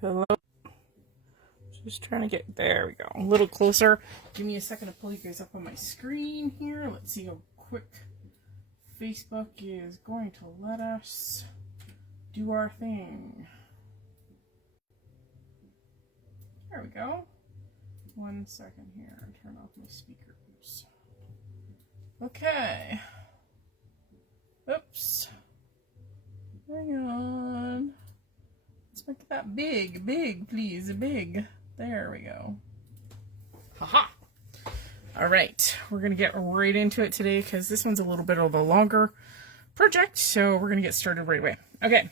Hello. Just trying to get, there we go, a little closer. Give me a second to pull you guys up on my screen here. Let's see how quick Facebook is going to let us do our thing. There we go. 1 second here. Turn off my speakers. Okay. Oops. Hang on. Let's make that big, please, big. There we go. Haha. All right, we're gonna get right into it today because this one's a little bit of a longer project, so we're gonna get started right away. Okay.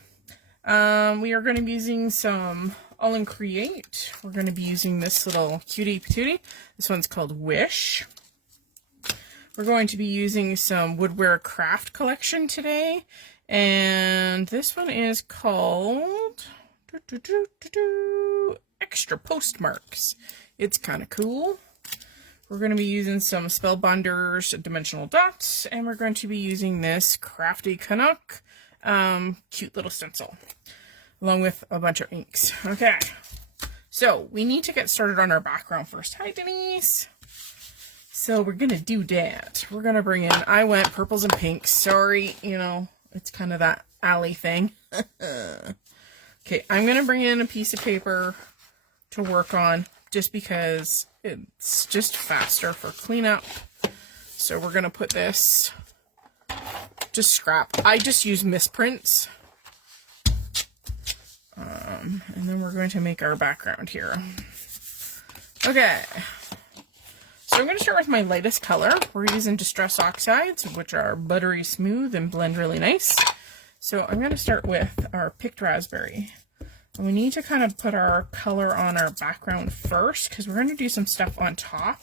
We are gonna be using some Aall Create. We're gonna be using this little cutie patootie. This one's called Wish. We're going to be using some Woodware Craft Collection today, and this one is called Extra Postmarks. It's kind of cool. We're going to be using some Spellbinders Dimensional Dots, and we're going to be using this Crafty Canuck cute little stencil, along with a bunch of inks. Okay, so we need to get started on our background first. Hi, Denise. So we're going to do that. We're going to bring in, I went purples and pinks. Sorry, you know, it's kind of that alley thing. Okay, I'm going to bring in a piece of paper to work on just because it's just faster for cleanup. So we're going to put this, just scrap. I just use misprints. And then we're going to make our background here. Okay. So I'm going to start with my lightest color. We're using Distress Oxides, which are buttery smooth and blend really nice. So I'm going to start with our Picked Raspberry. And we need to kind of put our color on our background first because we're going to do some stuff on top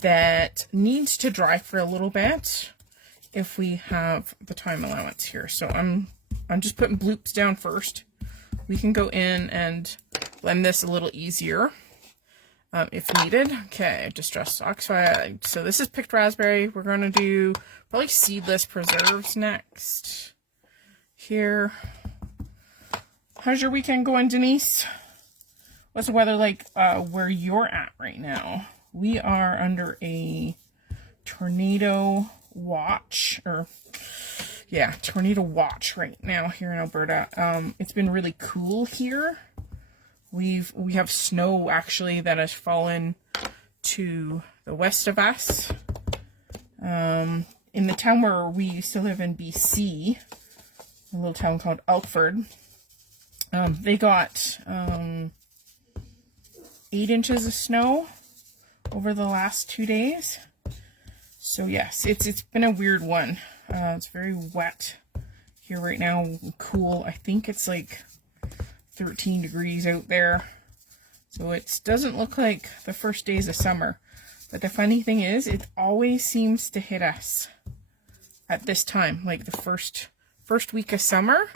that needs to dry for a little bit if we have the time allowance here. So I'm just putting bloops down first. We can go in and blend this a little easier. If needed. Okay, Distress Oxide. So this is Picked Raspberry. We're going to do probably Seedless Preserves next. Here. How's your weekend going, Denise? What's the weather like where you're at right now? We are under a tornado watch, tornado watch right now here in Alberta. It's been really cool here. We have snow actually that has fallen to the west of us. In the town where we used to live in BC, a little town called Alkford, they got 8 inches of snow over the last 2 days. So yes, it's been a weird one. It's very wet here right now, cool. I think it's like 13 degrees out there, so it doesn't look like the first days of summer. But the funny thing is, it always seems to hit us at this time, like the first week of summer.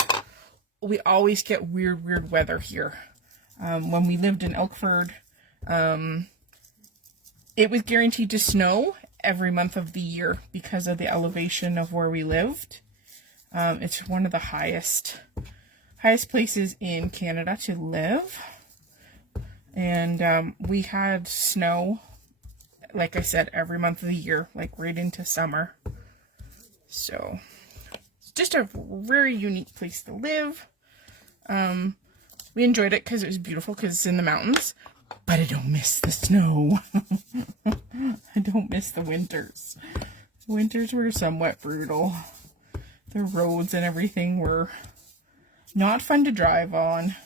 We always get weird weather here. When we lived in Elkford, it was guaranteed to snow every month of the year because of the elevation of where we lived. It's one of the highest places in Canada to live, and we had snow, like I said, every month of the year, like right into summer. So it's just a very unique place to live. We enjoyed it because it was beautiful, because it's in the mountains, but I don't miss the snow. I don't miss the winters. The winters were somewhat brutal. The roads and everything were not fun to drive on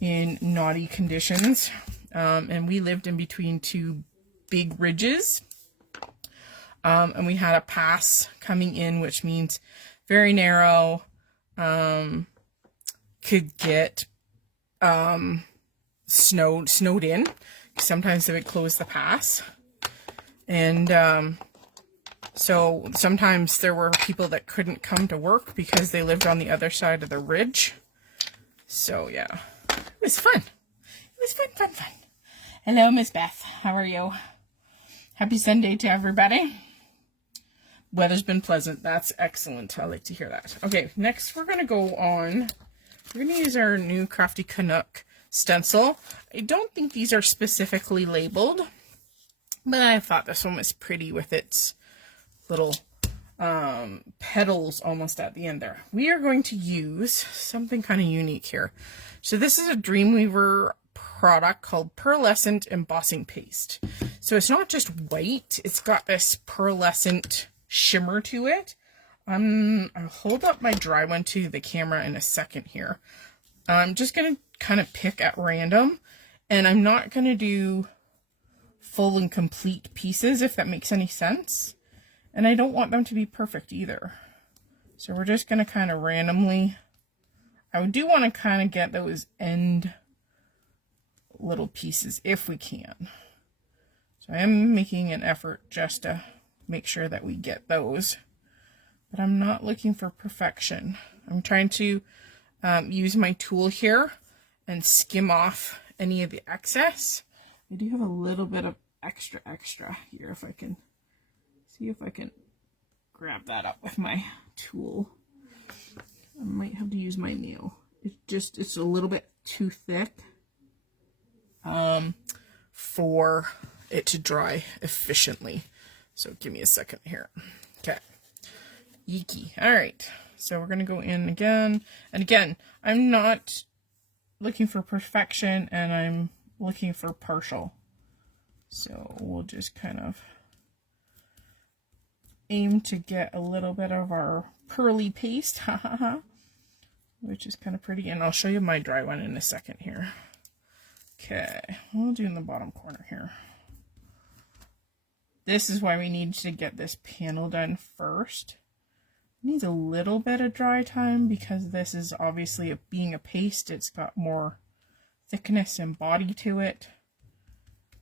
in naughty conditions. And we lived in between 2 big ridges. And we had a pass coming in, which means very narrow, could get snowed in. Sometimes they would close the pass. And so sometimes there were people that couldn't come to work because they lived on the other side of the ridge. So yeah, it was fun. It was fun. Hello, Miss Beth. How are you? Happy Sunday to everybody. Weather's been pleasant. That's excellent. I like to hear that. Okay, next we're going to go on we're going to use our new Crafty Canuck stencil. I don't think these are specifically labeled, but I thought this one was pretty with its little petals almost at the end there. We are going to use something kind of unique here. So this is a Dreamweaver product called Pearlescent Embossing Paste. So it's not just white, it's got this pearlescent shimmer to it. I'll hold up my dry one to the camera in a second here. I'm just going to kind of pick at random, and I'm not going to do full and complete pieces, if that makes any sense. And I don't want them to be perfect either. So we're just going to kind of randomly, I do want to kind of get those end little pieces if we can. So I am making an effort just to make sure that we get those. But I'm not looking for perfection. I'm trying to use my tool here and skim off any of the excess. I do have a little bit of extra here, if I can see if I can grab that up with my tool. I might have to use my nail. It's a little bit too thick for it to dry efficiently. So give me a second here. Okay. Yeeky. All right. So we're going to go in again. And again, I'm not looking for perfection, and I'm looking for partial. So we'll just kind of aim to get a little bit of our pearly paste, which is kind of pretty. And I'll show you my dry one in a second here. Okay, we'll do in the bottom corner here. This is why we need to get this panel done first. It needs a little bit of dry time because this is obviously being a paste. It's got more thickness and body to it.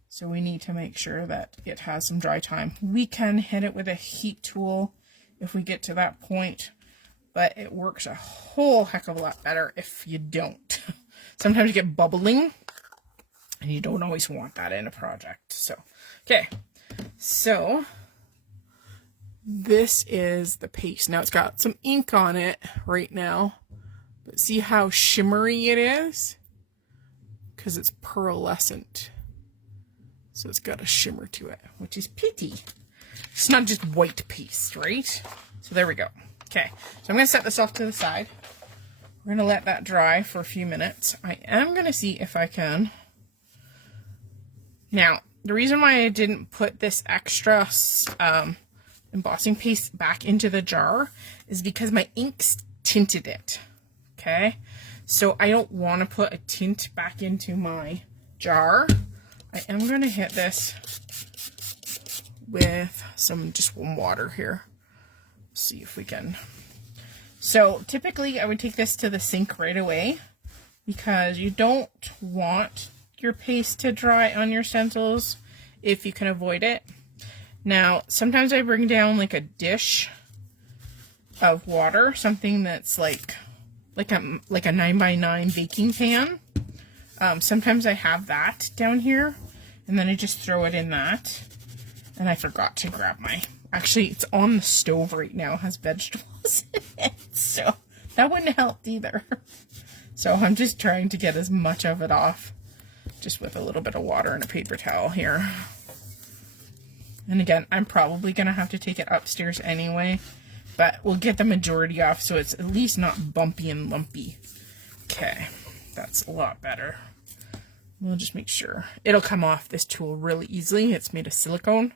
So we need to make sure that it has some dry time. We can hit it with a heat tool if we get to that point, but it works a whole heck of a lot better if you don't. Sometimes you get bubbling, and you don't always want that in a project. So, okay. So, this is the paste. Now, it's got some ink on it right now, but see how shimmery it is? Because it's pearlescent. So it's got a shimmer to it, which is pretty. It's not just white paste, right? So there we go. Okay, so I'm going to set this off to the side. We're going to let that dry for a few minutes. I am going to see if I can. Now, the reason why I didn't put this extra embossing paste back into the jar is because my inks tinted it. Okay, so I don't want to put a tint back into my jar. I am going to hit this with just warm water here. See if we can. So typically I would take this to the sink right away because you don't want your paste to dry on your stencils if you can avoid it. Now, sometimes I bring down like a dish of water, something that's like a 9x9 baking pan. Sometimes I have that down here, and then I just throw it in that. And I forgot to grab actually, it's on the stove right now, it has vegetables in it, so that wouldn't have helped either. So I'm just trying to get as much of it off, just with a little bit of water and a paper towel here. And again, I'm probably going to have to take it upstairs anyway, but we'll get the majority off so it's at least not bumpy and lumpy. Okay, that's a lot better. We'll just make sure. It'll come off this tool really easily. It's made of silicone.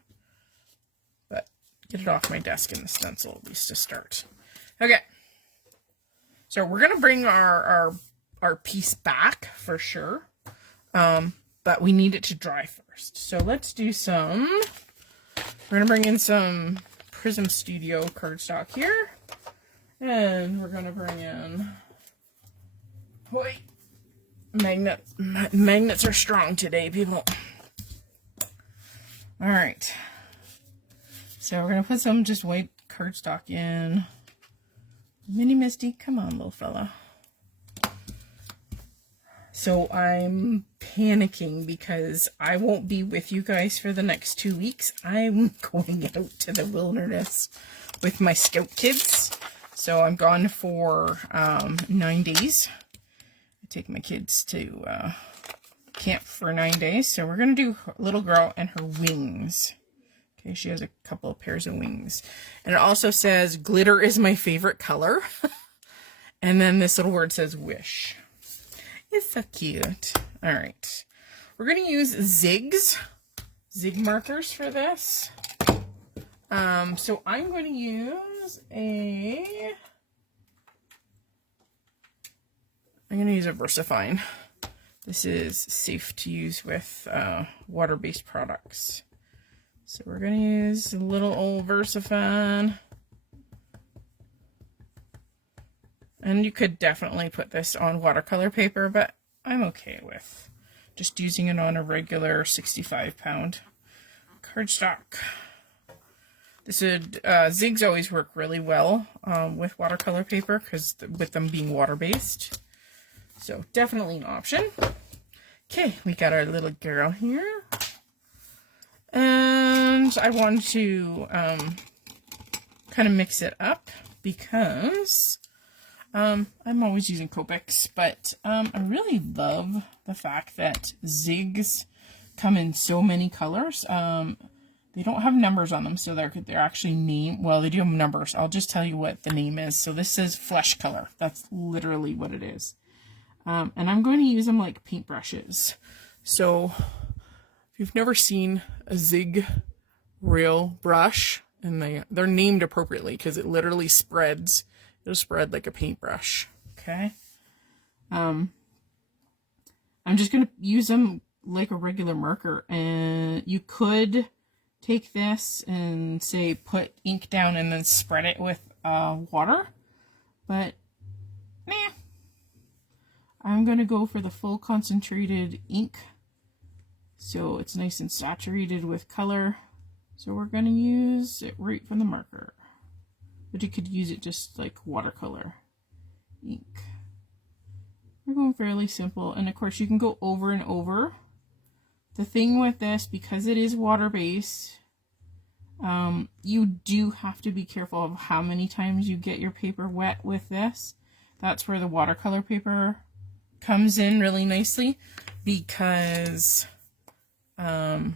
But get it off my desk in the stencil, at least to start. Okay. So we're going to bring our piece back for sure. But we need it to dry first. So let's do some... We're going to bring in some Prism Studio cardstock here. And we're going to bring in... Wait. Magnets are strong today, people. All right. So we're going to put some just white cardstock in. Mini Misty, come on, little fella. So I'm panicking because I won't be with you guys for the next 2 weeks. I'm going out to the wilderness with my scout kids. So I'm gone for 9 days. take my kids to camp for 9 days. So we're going to do little girl and her wings. Okay, she has a couple of pairs of wings. And it also says, glitter is my favorite color. And then this little word says wish. It's so cute. All right. We're going to use zig markers for this. So I'm going to use a VersaFine. This is safe to use with water-based products. So we're going to use a little old VersaFine. And you could definitely put this on watercolor paper, but I'm okay with just using it on a regular 65-pound cardstock. This would, zigs always work really well with watercolor paper because with them being water-based. So definitely an option. Okay, we got our little girl here. And I wanted to kind of mix it up because I'm always using Copics, but I really love the fact that zigs come in so many colors. They don't have numbers on them, so they're actually named. Well, they do have numbers. I'll just tell you what the name is. So this is flesh color. That's literally what it is. And I'm going to use them like paintbrushes. So if you've never seen a zig real brush, and they're named appropriately because it literally spreads. It'll spread like a paintbrush. Okay. I'm just going to use them like a regular marker, and you could take this and say put ink down and then spread it with water, but nah. I'm going to go for the full concentrated ink so it's nice and saturated with color. So we're going to use it right from the marker, but you could use it just like watercolor ink. We're going fairly simple, and of course you can go over and over. The thing with this, because it is water-based, you do have to be careful of how many times you get your paper wet with this. That's where the watercolor paper comes in really nicely, because you're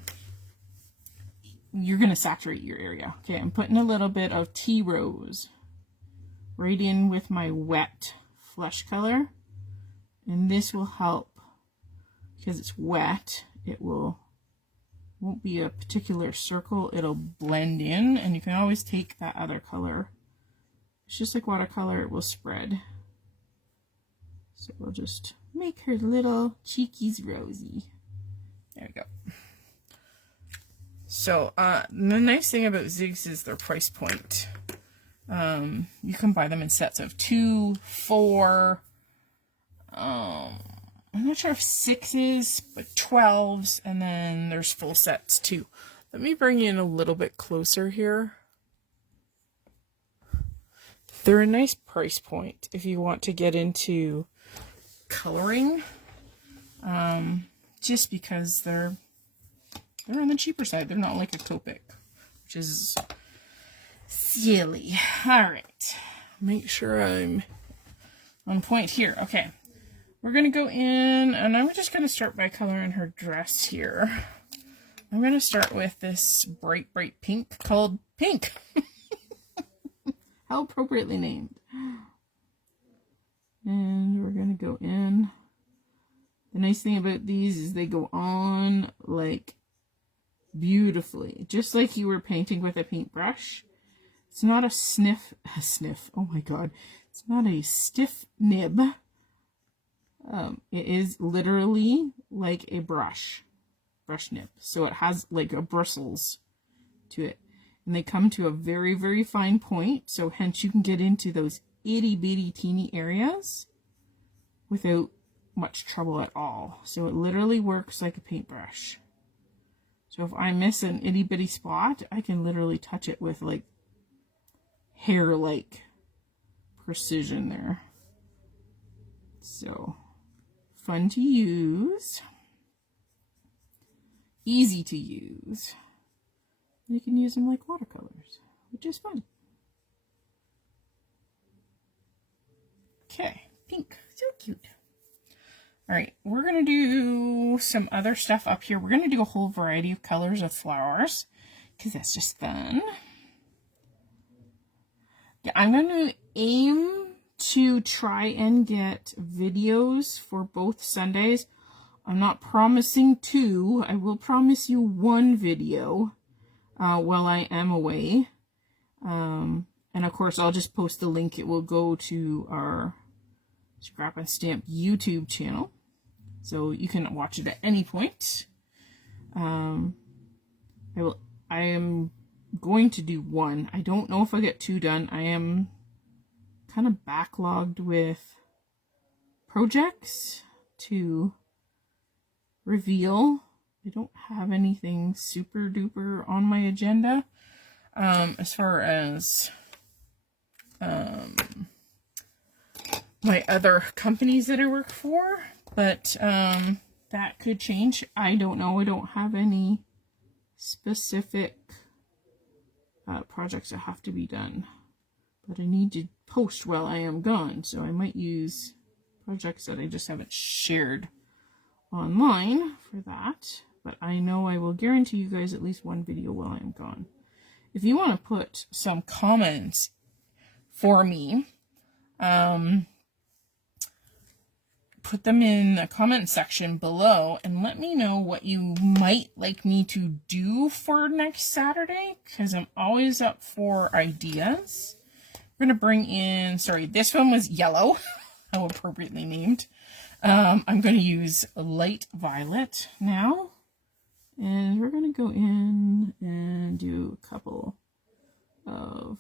going to saturate your area. Okay, I'm putting a little bit of tea rose right in with my wet flesh color, and this will help because it's wet. It won't be a particular circle, it'll blend in, and you can always take that other color. It's just like watercolor, it will spread. So we'll just make her little cheekies rosy. There we go. So the nice thing about zigs is their price point. You can buy them in sets of 2, 4, I'm not sure if 6s, but 12s, and then there's full sets too. Let me bring you in a little bit closer here. They're a nice price point if you want to get into coloring, just because they're on the cheaper side. They're not like a Copic, which is silly. All right, make sure I'm on point here. Okay. We're going to go in, and I'm just going to start by coloring her dress here. I'm going to start with this bright, bright pink called Pink. How appropriately named. And we're going to go in. The nice thing about these is they go on like beautifully, just like you were painting with a paintbrush. It's not a sniff, oh my god, it's not a stiff nib. It is literally like a brush nib. So it has like a bristles to it. And they come to a very, very fine point. So hence you can get into those itty bitty teeny areas without much trouble at all. So it literally works like a paintbrush. So if I miss an itty bitty spot, I can literally touch it with like hair-like precision there. So fun to use, easy to use. You can use them like watercolors, which is fun. Okay, pink, so cute. All right, we're going to do some other stuff up here. We're going to do a whole variety of colors of flowers because that's just fun. Yeah, I'm going to aim to try and get videos for both Sundays. I'm not promising 2. I will promise you 1 video while I am away. And of course, I'll just post the link. It will go to our Scrap and Stamp YouTube channel, so you can watch it at any point. I am going to do 1. I don't know if I get 2 done. I am kind of backlogged with projects to reveal. I don't have anything super duper on my agenda as far as my other companies that I work for, but that could change. I don't know. I don't have any specific projects that have to be done, but I need to post while I am gone, so I might use projects that I just haven't shared online for that. But I know I will guarantee you guys at least 1 video while I'm gone. If you want to put some comments for me, put them in the comment section below and let me know what you might like me to do for next Saturday, because I'm always up for ideas. We're going to bring in, sorry, this one was yellow, how appropriately named. I'm going to use light violet now, and we're going to go in and do a couple of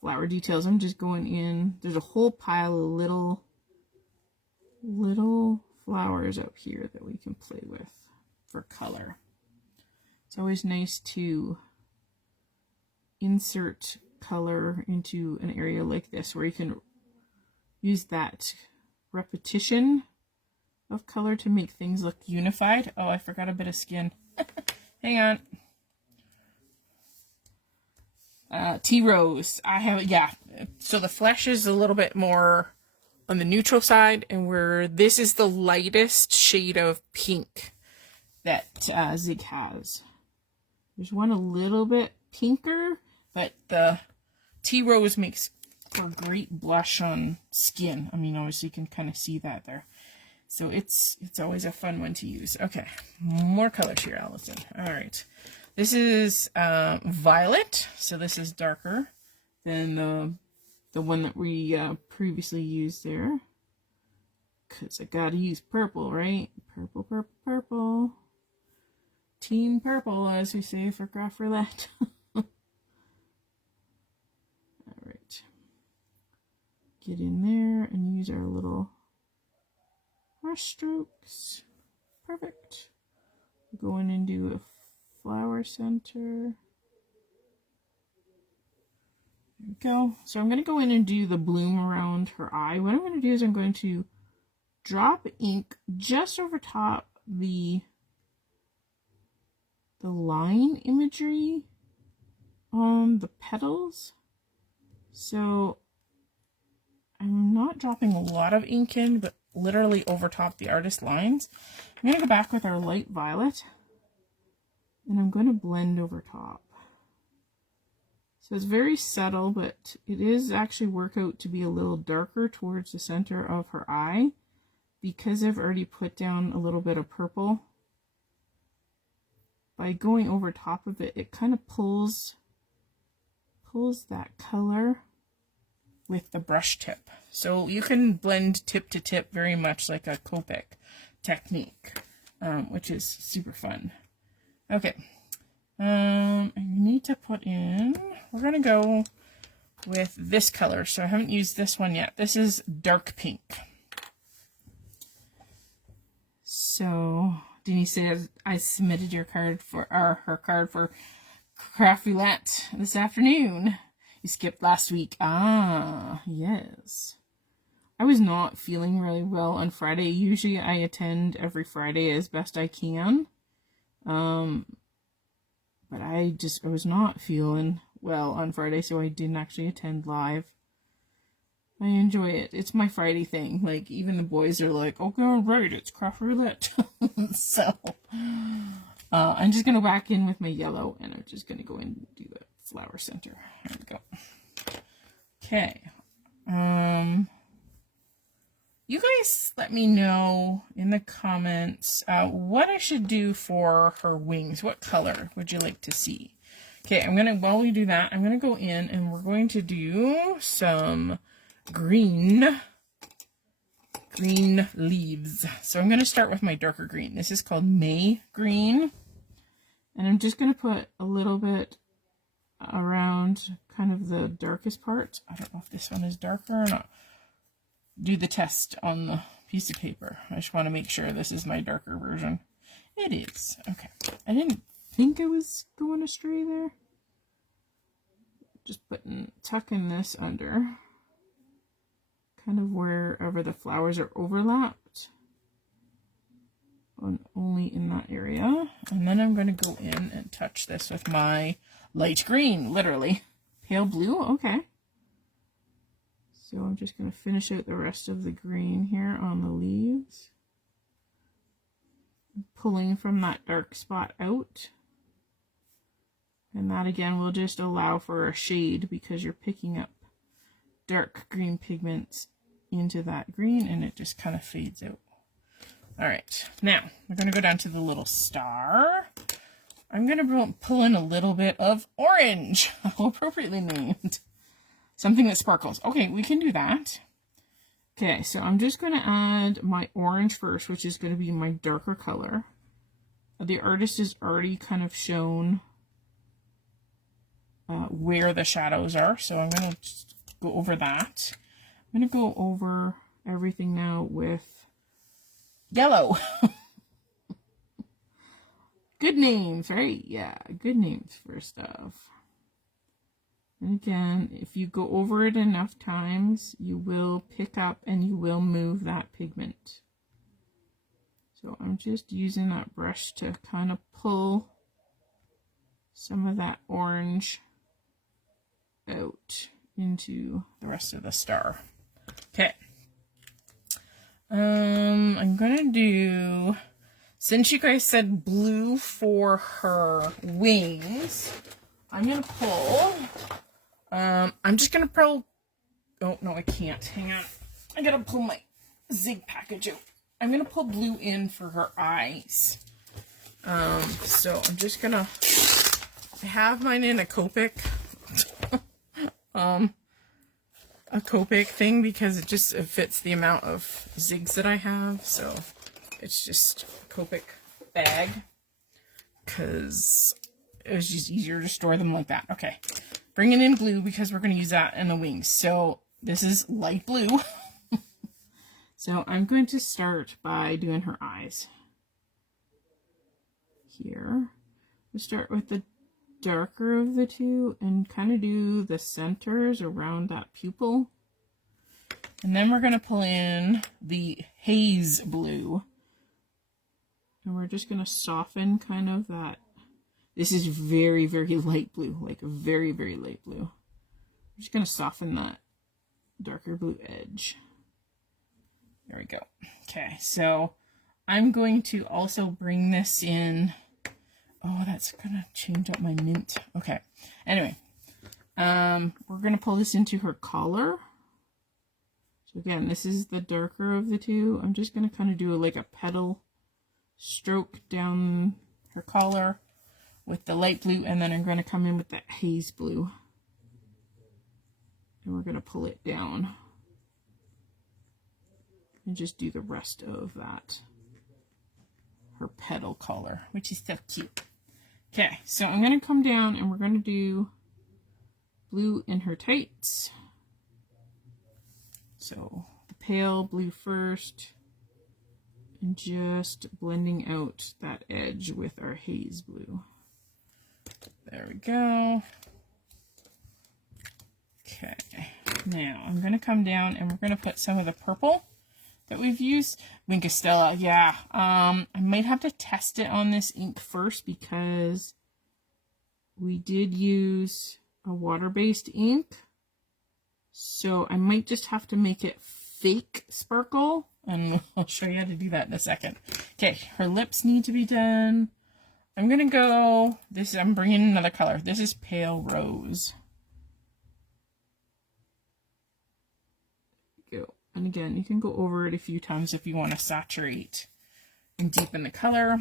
flower details. I'm just going in, there's a whole pile of little flowers up here that we can play with for color. It's always nice to insert color into an area like this where you can use that repetition of color to make things look unified. Oh, I forgot a bit of skin. Hang on. Tea rose. I have, yeah. So the flesh is a little bit more on the neutral side, and where this is the lightest shade of pink that Zig has. There's one a little bit pinker, but the tea rose makes for great blush on skin. I mean, obviously you can kind of see that there. So it's always a fun one to use. Okay, more colors here, Allison. All right. This is violet, so this is darker than the one that we previously used there. Because I gotta use purple, right? Purple, purple, purple. Team purple, as we say for Craft Roulette. Alright. Get in there and use our little brush strokes. Perfect. Go in and do a flower center. There we go. So I'm going to go in and do the bloom around her eye. What I'm going to do is I'm going to drop ink just over top the line imagery on the petals. So I'm not dropping a lot of ink in, but literally over top the artist lines. I'm going to go back with our light violet, and I'm going to blend over top. So it's very subtle, but it is actually work out to be a little darker towards the center of her eye, because I've already put down a little bit of purple. By going over top of it, it kind of pulls that color with the brush tip. So you can blend tip to tip very much like a Copic technique, which is super fun. Okay, I need to put in, we're going to go with this color. So I haven't used this one yet. This is dark pink. So Denise says I submitted your card for, her card for Craft Roulette this afternoon. You skipped last week. Ah, yes. I was not feeling really well on Friday. Usually I attend every Friday as best I can. But I was not feeling well on Friday, so I didn't actually attend live. I enjoy it. It's my Friday thing. Like, even the boys are like, okay, all right, it's craft roulette. So, I'm just going to whack in with my yellow, and I'm just going to go in and do the flower center. There we go. Okay. You guys let me know in the comments what I should do for her wings. What color would you like to see? Okay, while we do that, I'm gonna go in and we're going to do some green leaves. So I'm gonna start with my darker green. This is called May green. And I'm just gonna put a little bit around kind of the darkest part. I don't know if this one is darker or not. Do the test on the piece of paper. I just want to make sure this is my darker version. It is. Okay. I didn't think I was going astray there. Just tucking this under. Kind of wherever the flowers are overlapped. Only in that area. And then I'm going to go in and touch this with my light green, literally. Pale blue, okay. So I'm just going to finish out the rest of the green here on the leaves. Pulling from that dark spot out. And that again will just allow for a shade because you're picking up dark green pigments into that green and it just kind of fades out. Alright, now we're going to go down to the little star. I'm going to pull in a little bit of orange, how appropriately named. Something that sparkles. Okay, we can do that. Okay, so I'm just going to add my orange first, which is going to be my darker color. The artist has already kind of shown where the shadows are, so I'm going to just go over that. I'm going to go over everything now with yellow. Good names, right? Yeah, good names for stuff. And again, if you go over it enough times, you will pick up and you will move that pigment. So I'm just using that brush to kind of pull some of that orange out into the rest of the star. Okay. I'm gonna do, since you guys said blue for her wings, I'm gonna pull, I'm just gonna pull, oh no I can't, hang on, I gotta pull my zig package out. I'm gonna pull blue in for her eyes. So I'm just gonna, I have mine in a Copic, a Copic thing because it fits the amount of zigs that I have, so it's just a Copic bag because it was just easier to store them like that. Okay, bringing in blue because we're going to use that in the wings. So this is light blue. So I'm going to start by doing her eyes. Here, we'll start with the darker of the two and kind of do the centers around that pupil. And then we're going to pull in the haze blue. And we're just going to soften kind of that. This is very, very light blue, like a very, very light blue. I'm just going to soften that darker blue edge. There we go. Okay, so I'm going to also bring this in. Oh, that's gonna change up my mint. Okay. Anyway, we're gonna pull this into her collar. So again, this is the darker of the two. I'm just gonna kind of do like a petal stroke down her collar with the light blue, and then I'm gonna come in with that haze blue. And we're gonna pull it down. And just do the rest of that. Her petal color, which is so cute. Okay, so I'm going to come down and we're going to do blue in her tights. So the pale blue first and just blending out that edge with our haze blue. There we go. Okay, now I'm going to come down and we're going to put some of the purple that we've used. Winkostella, yeah. I might have to test it on this ink first because we did use a water-based ink. So I might just have to make it fake sparkle, and I'll show you how to do that in a second. Okay, her lips need to be done. I'm gonna go, I'm bringing another color. This is Pale Rose. Go. And again, you can go over it a few times if you want to saturate and deepen the color.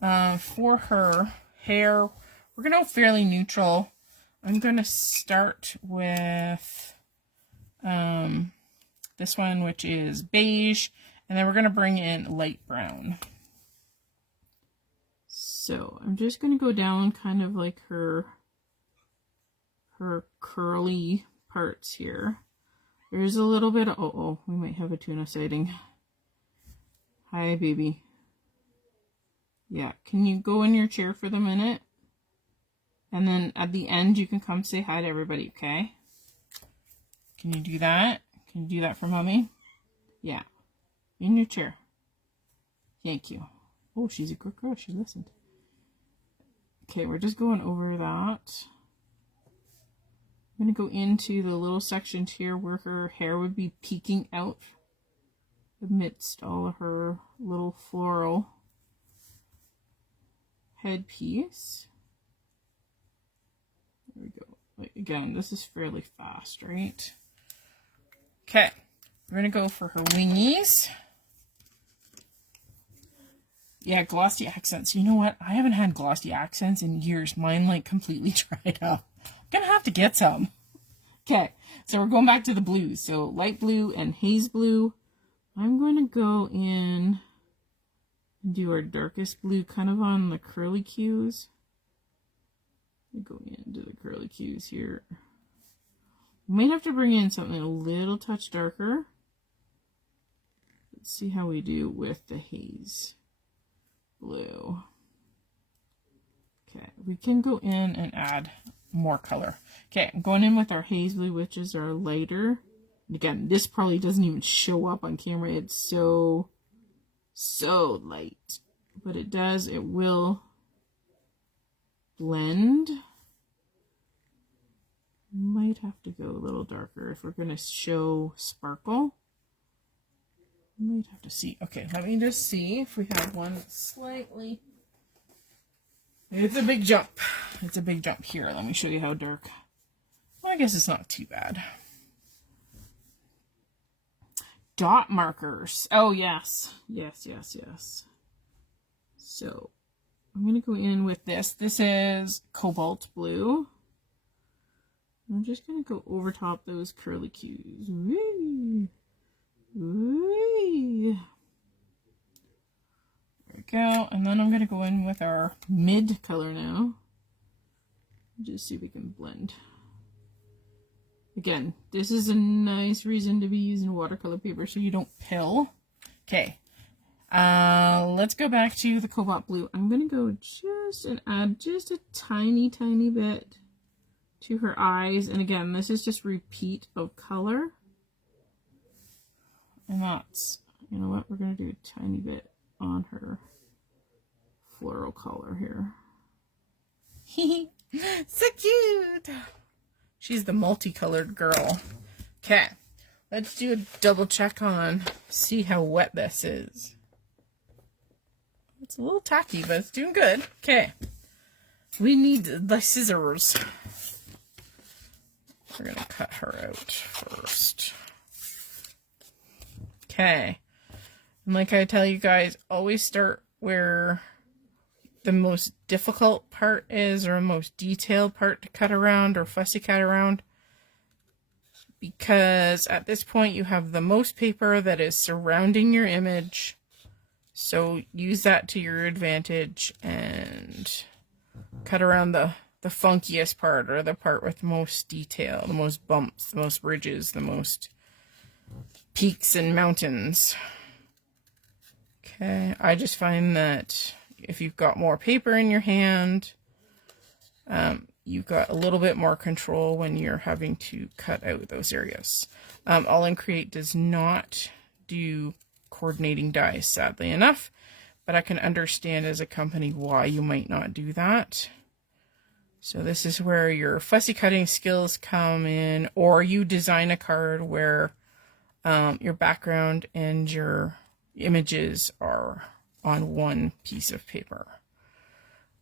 For her hair, we're gonna go fairly neutral. I'm gonna start with this one, which is beige, and then we're gonna bring in light brown. So I'm just gonna go down kind of like her curly parts here. There's a little bit of, oh, we might have a tuna sighting. Hi, baby. Yeah, can you go in your chair for the minute? And then at the end, you can come say hi to everybody, okay? Can you do that? Can you do that for mommy? Yeah. In your chair. Thank you. Oh, she's a good girl. She listened. Okay, we're just going over that. I'm going to go into the little sections here where her hair would be peeking out amidst all of her little floral headpiece. There we go. Like, again, this is fairly fast, right? Okay, we're going to go for her wingies. Yeah, glossy accents. You know what? I haven't had glossy accents in years. Mine, like, completely dried up. I'm going to have to get some. Okay, so we're going back to the blues. So light blue and haze blue. I'm going to go in and do our darkest blue kind of on the curly cues. Go into the curly cues here. We might have to bring in something a little touch darker. Let's see how we do with the haze blue. Okay, we can go in and add more color. Okay, I'm going in with our haze blue, which is our lighter. And again, this probably doesn't even show up on camera. It's so light. But it does, it will blend. Might have to go a little darker if we're going to show sparkle. Might have to see. Okay, let me just see if we have one slightly. It's a big jump. It's a big jump here. Let me show you how dark. Well, I guess it's not too bad. Dot markers. Oh, yes. Yes. So I'm going to go in with this. This is cobalt blue. I'm just going to go over top those curly cues. Whee! Whee! There we go. And then I'm going to go in with our mid color now. Just see if we can blend. Again, this is a nice reason to be using watercolor paper so you don't pill. Okay. Let's go back to the cobalt blue. I'm going to go just and add just a tiny bit to her eyes. And again, this is just repeat of color. And that's, you know what, we're going to do a tiny bit on her floral color here. So cute! She's the multicolored girl. Okay, let's do a double check on, see how wet this is. It's a little tacky, but it's doing good. Okay, we need the scissors. We're going to cut her out first. Okay. And like I tell you guys, always start where the most difficult part is, or the most detailed part to cut around or fussy cut around. Because at this point you have the most paper that is surrounding your image. So use that to your advantage and cut around the funkiest part, or the part with the most detail, the most bumps, the most ridges, the most peaks and mountains. Okay, I just find that if you've got more paper in your hand, you've got a little bit more control when you're having to cut out those areas. Aall and Create does not do coordinating dies, sadly enough, but I can understand as a company why you might not do that. So this is where your fussy cutting skills come in, or you design a card where your background and your images are on one piece of paper,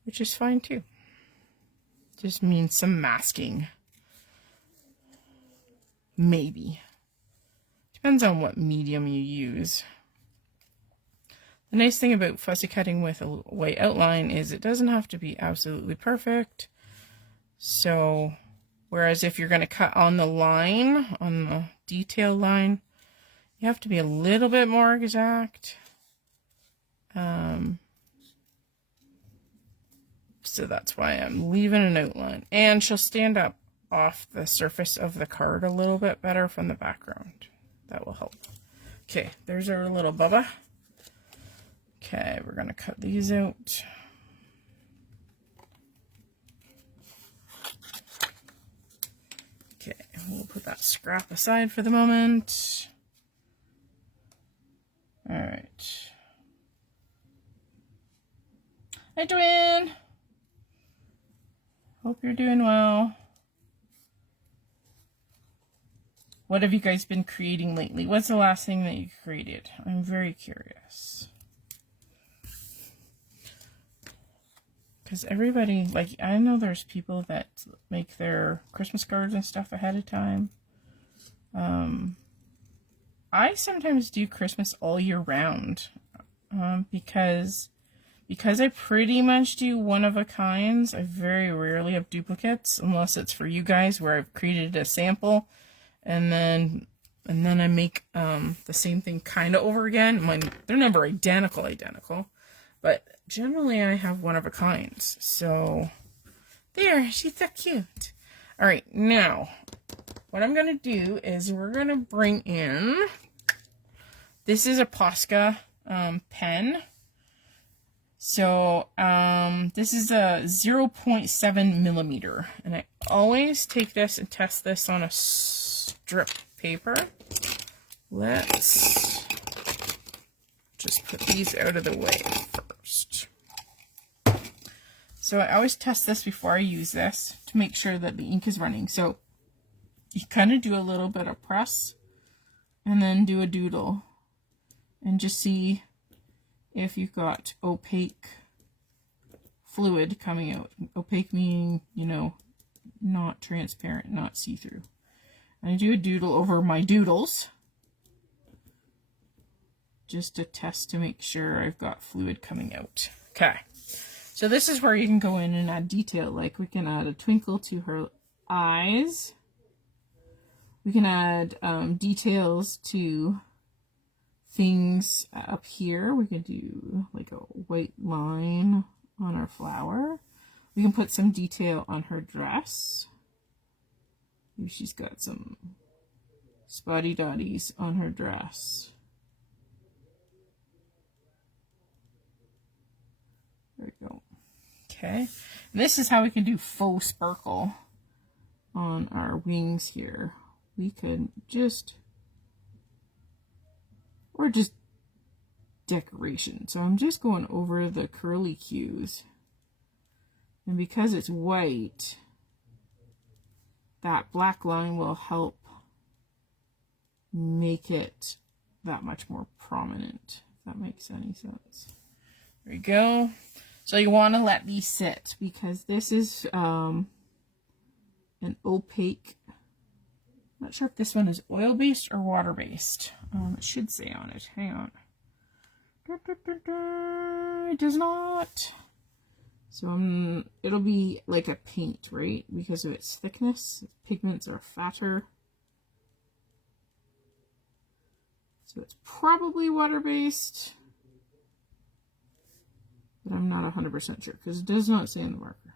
which is fine too. Just means some masking. Maybe. Depends on what medium you use. The nice thing about fussy cutting with a white outline is it doesn't have to be absolutely perfect. So, whereas if you're going to cut on the line, on the detail line, you have to be a little bit more exact. So that's why I'm leaving an outline. And she'll stand up off the surface of the card a little bit better from the background. That will help. Okay, there's our little Bubba. Okay, we're going to cut these out. Okay, we'll put that scrap aside for the moment. All right. Hi, Joanne. Hope you're doing well. What have you guys been creating lately? What's the last thing that you created? I'm very curious. Because everybody, like, I know there's people that make their Christmas cards and stuff ahead of time. I sometimes do Christmas all year round because I pretty much do one-of-a-kinds. I very rarely have duplicates unless it's for you guys where I've created a sample and then I make the same thing kind of over again. They're never identical, but generally I have one-of-a-kinds. So there, she's so cute. All right, now what I'm going to do is we're going to bring in, this is a Posca pen. So this is a 0.7 millimeter, and I always take this and test this on a strip paper. Let's just put these out of the way first. So I always test this before I use this to make sure that the ink is running. So you kind of do a little bit of press and then do a doodle and just see if you've got opaque fluid coming out. Opaque meaning, you know, not transparent, not see-through. And I do a doodle over my doodles just to test to make sure I've got fluid coming out. Okay, so this is where you can go in and add detail. Like we can add a twinkle to her eyes. We can add details to things up here. We can do like a white line on our flower. We can put some detail on her dress. Maybe she's got some spotty dotties on her dress. There we go. Okay, and this is how we can do faux sparkle on our wings here. We could just, or just decoration. So I'm just going over the curly cues. And because it's white, that black line will help make it that much more prominent, if that makes any sense. There we go. So you want to let these sit because this is an opaque. I'm not sure if this one is oil-based or water-based. It should say on it. Hang on. It does not. So it'll be like a paint, right? Because of its thickness. Pigments are fatter. So it's probably water-based. But I'm not 100% sure because it does not say in the marker.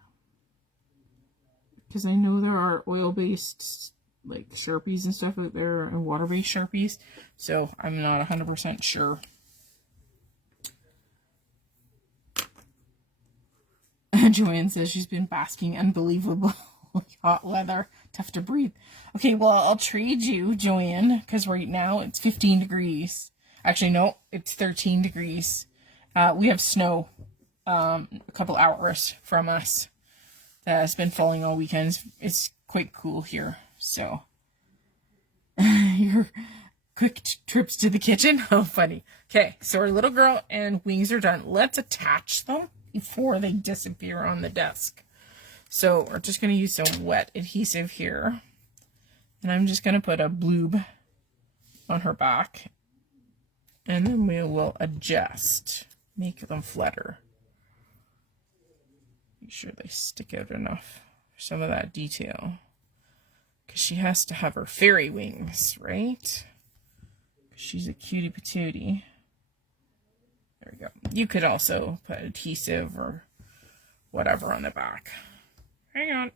Because I know there are oil-based like Sharpies and stuff out there and water-based Sharpies, so I'm not 100% sure. Joanne says she's been basking unbelievable hot weather, tough to breathe. Okay, well, I'll trade you, Joanne, because right now it's 15 degrees. Actually, no, it's 13 degrees. We have snow a couple hours from us. that has been falling all weekend. It's quite cool here. So, your quick trips to the kitchen. How funny. Okay, so our little girl and wings are done. Let's attach them before they disappear on the desk. So we're just going to use some wet adhesive here. And I'm just going to put a bloob on her back. And then we will adjust. Make them flatter. Make sure they stick out enough for some of that detail. Because she has to have her fairy wings, right? She's a cutie patootie. There we go. You could also put adhesive or whatever on the back. Hang on.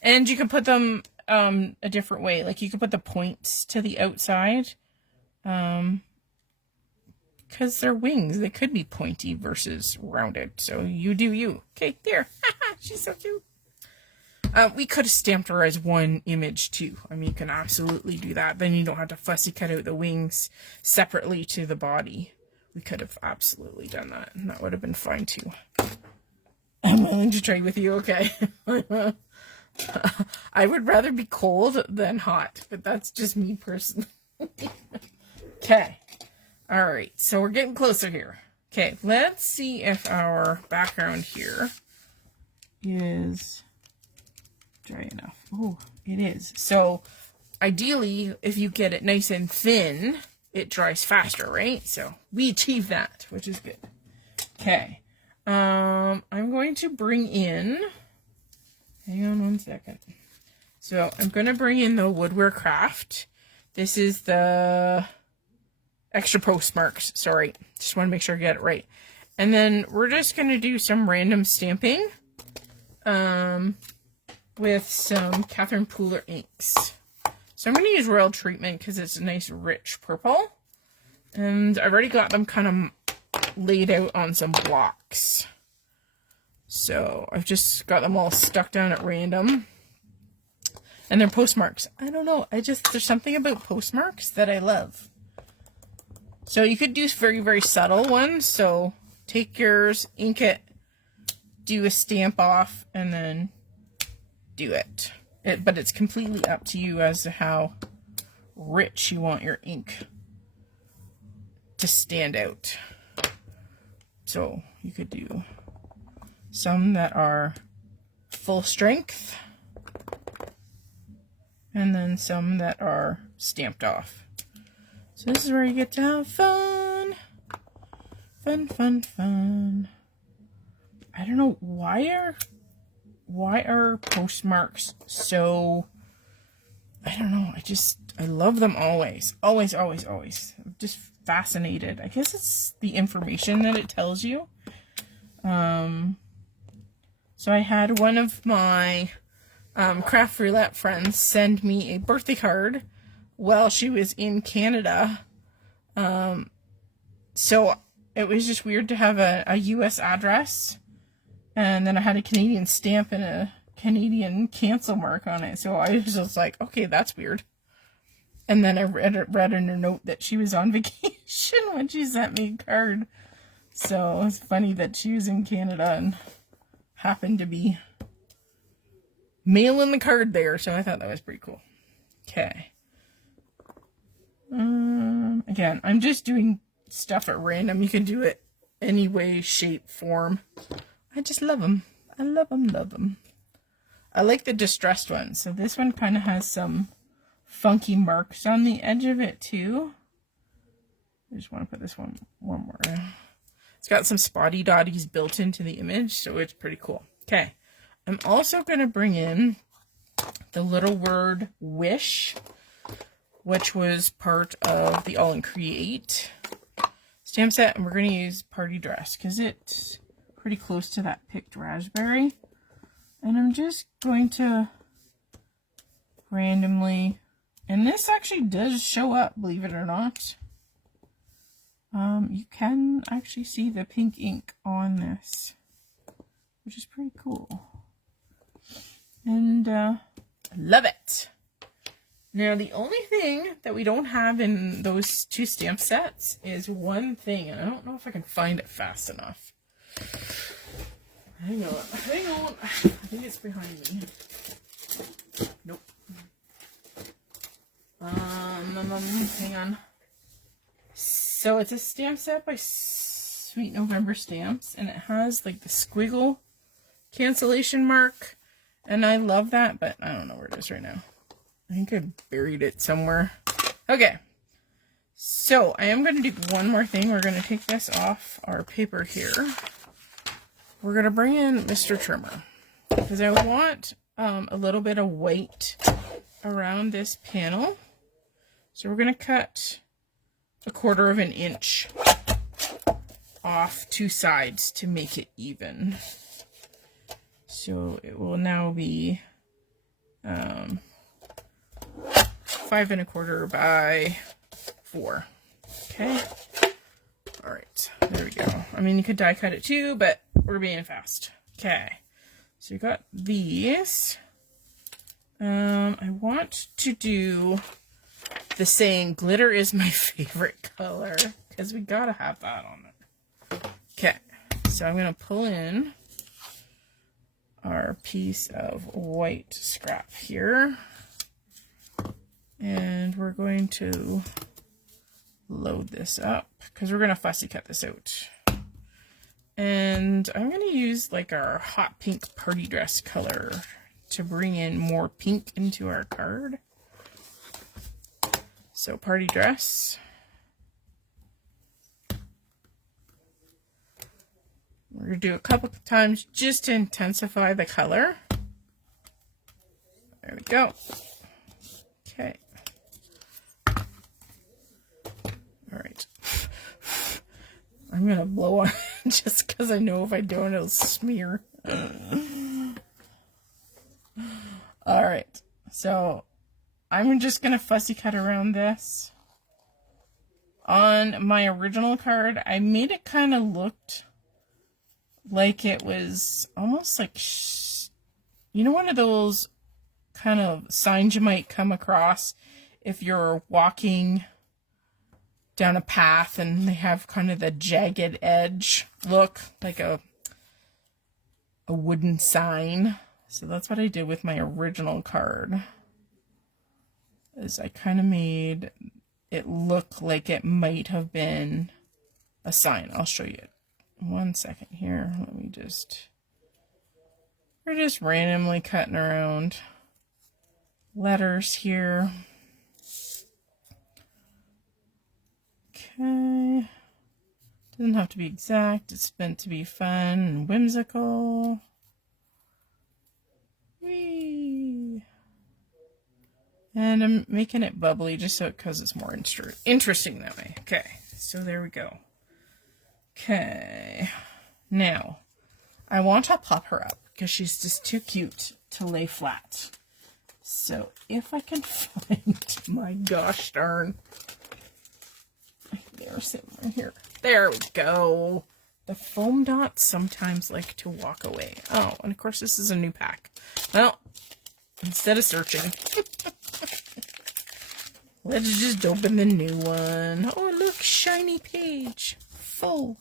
And you could put them a different way. Like you could put the points to the outside. Because they're wings. They could be pointy versus rounded. So you do you. Okay, there. She's so cute. We could have stamped her as one image too. I mean, you can absolutely do that. Then you don't have to fussy cut out the wings separately to the body. We could have absolutely done that. And that would have been fine too. I'm willing to trade with you. Okay. I would rather be cold than hot. But that's just me personally. Okay. Alright. So we're getting closer here. Okay. Let's see if our background here is dry enough. Oh, it is. So ideally, if you get it nice and thin, it dries faster, right? So we achieve that, which is good. Okay. I'm going to bring in, hang on one second. So I'm going to bring in the Woodware Craft. This is the extra postmarks. Sorry. Just want to make sure I get it right. And then we're just going to do some random stamping. With some Catherine Pooler inks. So I'm going to use Royal Treatment because it's a nice rich purple. And I've already got them kind of laid out on some blocks. So I've just got them all stuck down at random. And they're postmarks. I don't know. There's something about postmarks that I love. So you could do very, very subtle ones. So take yours, ink it, do a stamp off, and then do it. But it's completely up to you as to how rich you want your ink to stand out. So you could do some that are full strength and then some that are stamped off. So this is where you get to have fun. Fun, fun, fun. I don't know, why are postmarks so, I don't know, I love them always. Always, always, always. I'm just fascinated. I guess it's the information that it tells you. So I had one of my craft roulette friends send me a birthday card while she was in Canada. So it was just weird to have a US address. And then I had a Canadian stamp and a Canadian cancel mark on it. So I was just like, okay, that's weird. And then I read in her note that she was on vacation when she sent me a card. So it's funny that she was in Canada and happened to be mailing the card there. So I thought that was pretty cool. Okay. Again, I'm just doing stuff at random. You can do it any way, shape, form. I just love them. I love them, love them. I like the distressed ones. So this one kind of has some funky marks on the edge of it too. I just want to put this one more. It's got some spotty dotties built into the image, so it's pretty cool. Okay. I'm also going to bring in the little word wish, which was part of the Aall and Create stamp set, and we're going to use Party Dress because it's pretty close to that picked raspberry. And I'm just going to randomly, and this actually does show up, believe it or not. You can actually see the pink ink on this, which is pretty cool. And I love it. Now, the only thing that we don't have in those two stamp sets is one thing, and I don't know if I can find it fast enough. Hang on. Hang on. I think it's behind me. Nope. Hang on. So it's a stamp set by Sweet November Stamps, and it has like the squiggle cancellation mark, and I love that, but I don't know where it is right now. I think I buried it somewhere. Okay, so I am going to do one more thing. We're going to take this off our paper here. We're going to bring in Mr. Trimmer because I want a little bit of white around this panel. So we're going to cut 1/4 inch off 2 sides to make it even. So it will now be 5 1/4 by 4. Okay. All right. There we go. I mean, you could die cut it too, but we're being fast. Okay. So you got these. I want to do the saying, glitter is my favorite color, because we gotta have that on it. Okay. So I'm going to pull in our piece of white scrap here, and we're going to load this up because we're going to fussy cut this out. And I'm going to use like our hot pink party dress color to bring in more pink into our card. So party dress. We're going to do a couple of times just to intensify the color. There we go. Okay. All right. I'm going to blow on just because I know if I don't, it'll smear. All right. So I'm just going to fussy cut around this. On my original card, I made it kind of looked like it was almost like, you know, one of those kind of signs you might come across if you're walking down a path and they have kind of the jagged edge look, like a wooden sign. So that's what I did with my original card, is I kind of made it look like it might have been a sign. I'll show you it. 1 second here. Let me just... We're just randomly cutting around letters here. Okay. Doesn't have to be exact. It's meant to be fun and whimsical. Whee! And I'm making it bubbly just so because it's more interesting that way. Okay, so there we go. Okay, now I want to pop her up because she's just too cute to lay flat. So if I can find, my gosh darn, they're somewhere here. There we go. The foam dots sometimes like to walk away. Oh, and of course this is a new pack. Well, instead of searching, let's just open the new one. Oh, look, shiny page. Full.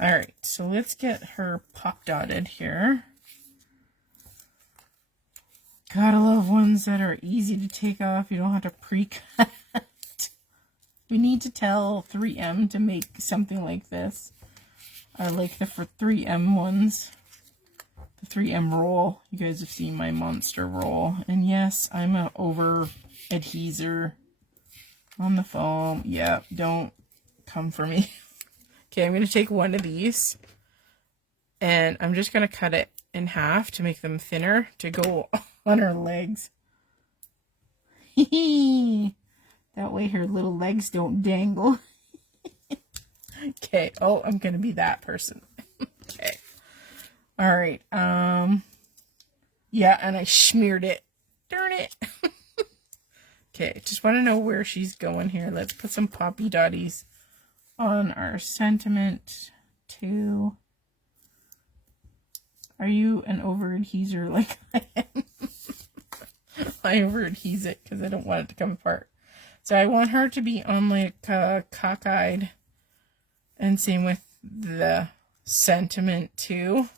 Alright, so let's get her pop dotted here. Gotta love ones that are easy to take off. You don't have to pre-cut. We need to tell 3M to make something like this. I like the for 3M ones. The 3M roll. You guys have seen my monster roll. And yes, I'm an over adheser on the foam. Yeah, don't come for me. Okay, I'm going to take one of these and I'm just going to cut it in half to make them thinner to go on her legs. That way her little legs don't dangle. Okay, oh, I'm going to be that person. Okay. All right. Yeah, and I smeared it. Darn it. Okay, just want to know where she's going here. Let's put some poppy dotties on our sentiment too. Are you an over adheser like I am? I over adhese it because I don't want it to come apart. So I want her to be on like cockeyed, and same with the sentiment too.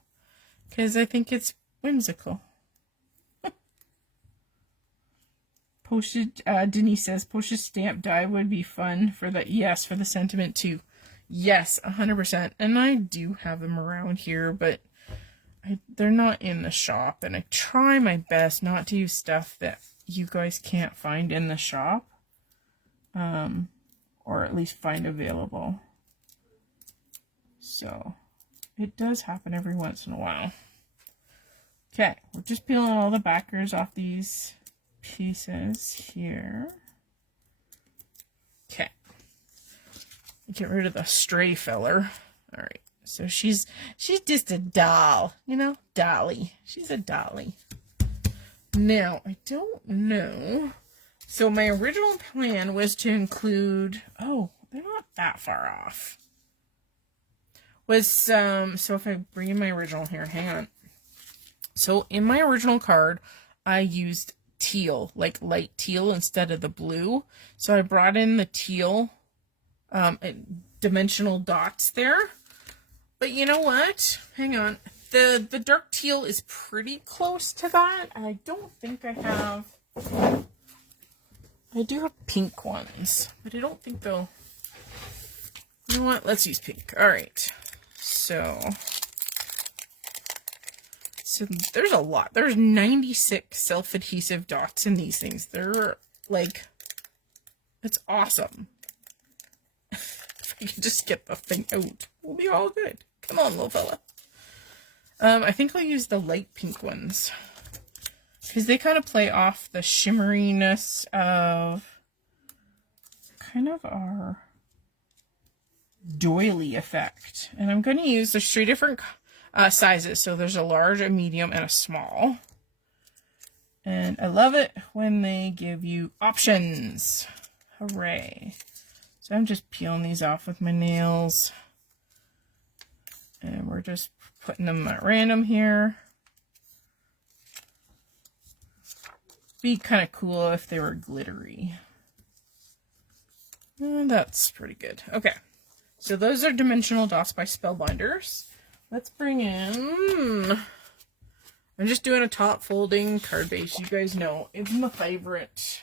because I think it's whimsical. Postage, Denise says, postage stamp die would be fun for the, yes, for the sentiment too. Yes, 100%. And I do have them around here, but they're not in the shop. And I try my best not to use stuff that you guys can't find in the shop. Or at least find available. So, it does happen every once in a while. Okay, we're just peeling all the backers off these pieces here. Okay. Get rid of the stray feller. Alright, so she's just a doll, you know? Dolly. She's a dolly. Now, I don't know. So my original plan was to include, oh, they're not that far off. Was, so if I bring in my original here, hang on. So in my original card, I used teal, like light teal instead of the blue. So I brought in the teal dimensional dots there. But you know what? Hang on. The dark teal is pretty close to that. I don't think I have... I do have pink ones, but I don't think they'll... You know what? Let's use pink. Alright. So there's a lot. There's 96 self-adhesive dots in these things. They're like, it's awesome. If I can just get the thing out, we'll be all good. Come on, little fella. I think I'll use the light pink ones because they kind of play off the shimmeriness of kind of our doily effect. And I'm going to use, there's 3 different sizes. So there's a large, a medium, and a small. And I love it when they give you options. Hooray. So I'm just peeling these off with my nails. And we're just putting them at random here. Be kind of cool if they were glittery. And that's pretty good. Okay. So those are dimensional dots by Spellbinders. Let's bring in, I'm just doing a top folding card base. You guys know, it's my favorite.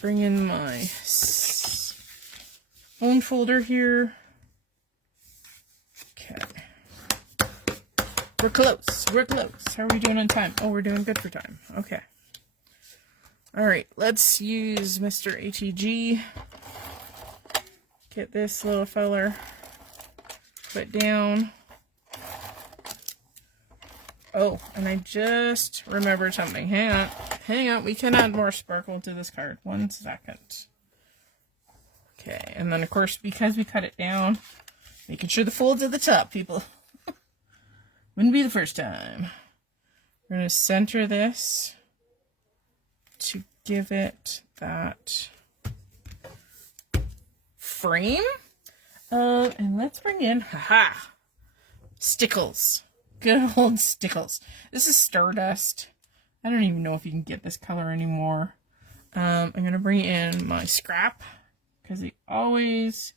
Bring in my bone folder here. Okay. We're close. We're close. How are we doing on time? Oh, we're doing good for time. Okay. Alright, let's use Mr. ATG. Get this little feller put down. Oh, and I just remembered something. Hang on. Hang on. We can add more sparkle to this card. 1 second. Okay, and then of course, because we cut it down, making sure the fold's at the top, people. Wouldn't be the first time. We're going to center this to give it that frame. And let's bring in, haha, Stickles. Good old Stickles. This is Stardust. I don't even know if you can get this color anymore. I'm going to bring in my scrap because they always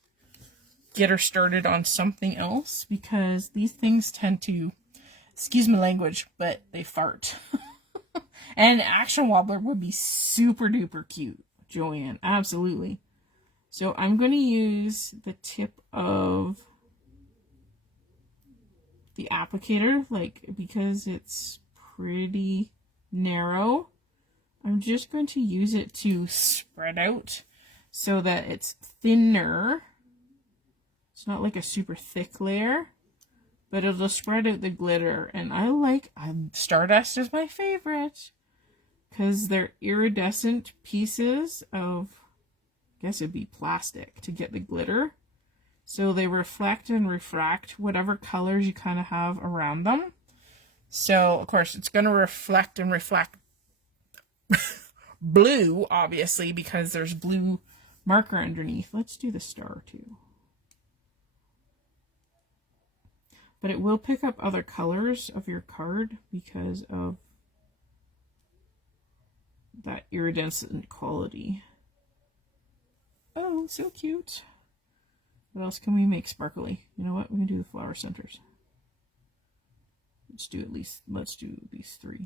get her started on something else because these things tend to, excuse my language, but they fart. And Action Wobbler would be super duper cute, Joanne. Absolutely. So I'm going to use the tip of the applicator, like, because it's pretty narrow. I'm just going to use it to spread out so that it's thinner. It's not like a super thick layer, but it'll spread out the glitter. And Stardust is my favorite because they're iridescent pieces of, I guess it'd be plastic to get the glitter. So they reflect and refract whatever colors you kind of have around them. So, of course, it's going to reflect and reflect blue, obviously, because there's blue marker underneath. Let's do the star, too. But it will pick up other colors of your card because of that iridescent quality. Oh, so cute. What else can we make sparkly? You know what? We can do the flower centers. Let's do at least 3.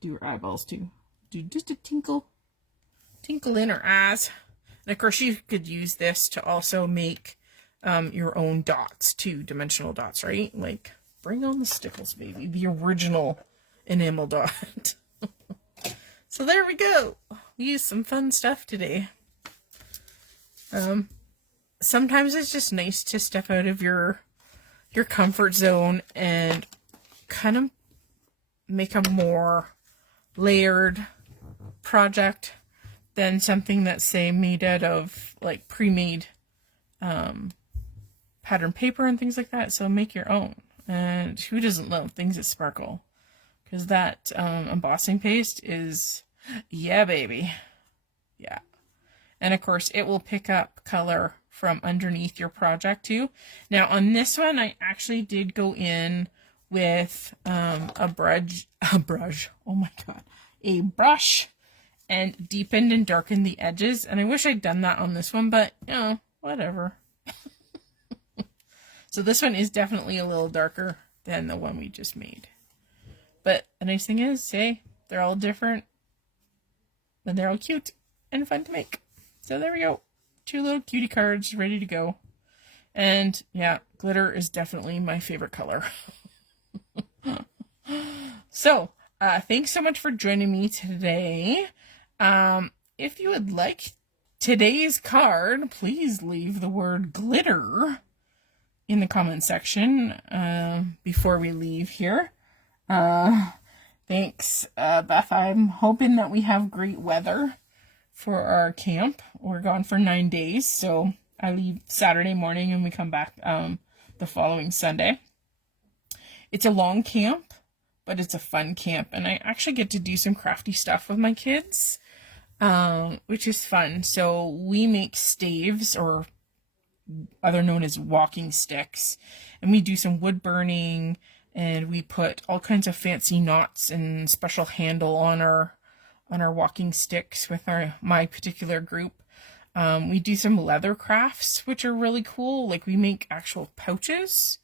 Do her eyeballs too. Do just a tinkle in her eyes. And of course, you could use this to also make your own dots, 2-dimensional dots, right? Like, bring on the stickles, baby. The original enamel dot. So there we go. We used some fun stuff today. Sometimes it's just nice to step out of your comfort zone and kind of make a more layered project than something that's, say, made out of like pre-made pattern paper and things like that. So make your own. And who doesn't love things that sparkle? Because that embossing paste is, yeah, baby. Yeah. And of course, it will pick up color from underneath your project too. Now on this one, I actually did go in with a brush, oh my god, a brush, and deepened and darkened the edges. And I wish I'd done that on this one, but you know, whatever. So this one is definitely a little darker than the one we just made. But the nice thing is, hey, they're all different, but they're all cute and fun to make. So there we go. 2 little cutie cards ready to go. And yeah, glitter is definitely my favorite color. So, thanks so much for joining me today. If you would like today's card, please leave the word glitter in the comment section before we leave here. Thanks, Beth. I'm hoping that we have great weather for our camp. We're gone for 9 days, so I leave Saturday morning and we come back the following Sunday. It's a long camp, but it's a fun camp, and I actually get to do some crafty stuff with my kids, which is fun. So we make staves, or other known as walking sticks, and we do some wood burning, and we put all kinds of fancy knots and special handle on our walking sticks with my particular group. We do some leather crafts, which are really cool. Like, we make actual pouches.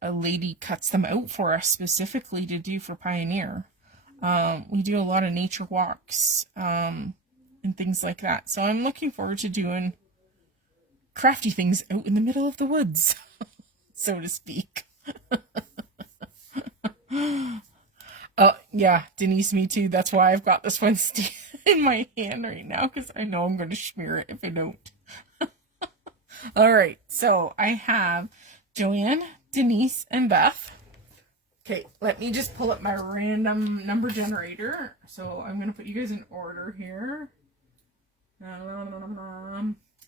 A lady cuts them out for us specifically to do for Pioneer. We do a lot of nature walks and things like that. So I'm looking forward to doing crafty things out in the middle of the woods, so to speak. Yeah, Denise, me too. That's why I've got this one in my hand right now, because I know I'm going to smear it if I don't. All right, so I have Joanne, Denise, and Beth. Okay, let me just pull up my random number generator. So I'm going to put you guys in order here. I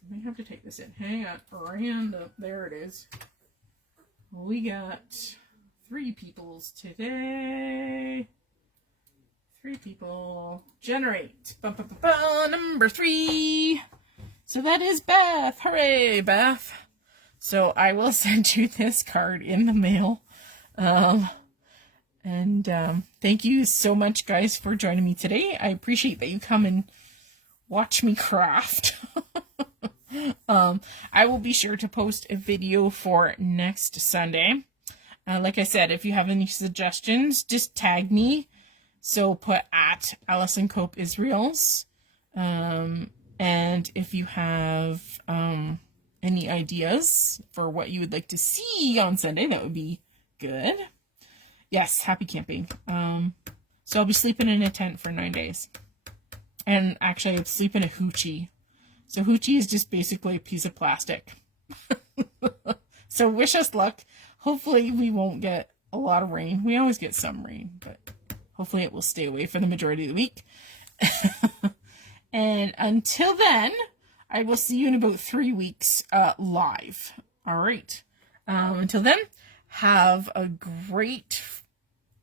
may have to take this in. Hang on. Random. There it is. We got 3 peoples today. 3 people. Generate. Number 3. So that is Beth. Hooray, Beth. So I will send you this card in the mail. Thank you so much, guys, for joining me today. I appreciate that you come and watch me craft. I will be sure to post a video for next Sunday. Like I said, if you have any suggestions, just tag me. So put at Allison Cope Israels. And if you have any ideas for what you would like to see on Sunday, that would be good. Yes, happy camping. So I'll be sleeping in a tent for 9 days. And actually, I'll sleep in a hoochie. So hoochie is just basically a piece of plastic. So wish us luck. Hopefully we won't get a lot of rain. We always get some rain, but hopefully it will stay away for the majority of the week. And until then, I will see you in about 3 weeks live. All right. Until then, have a great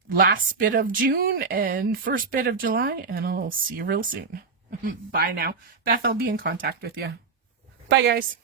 last bit of June and first bit of July, and I'll see you real soon. Bye now. Beth, I'll be in contact with you. Bye, guys.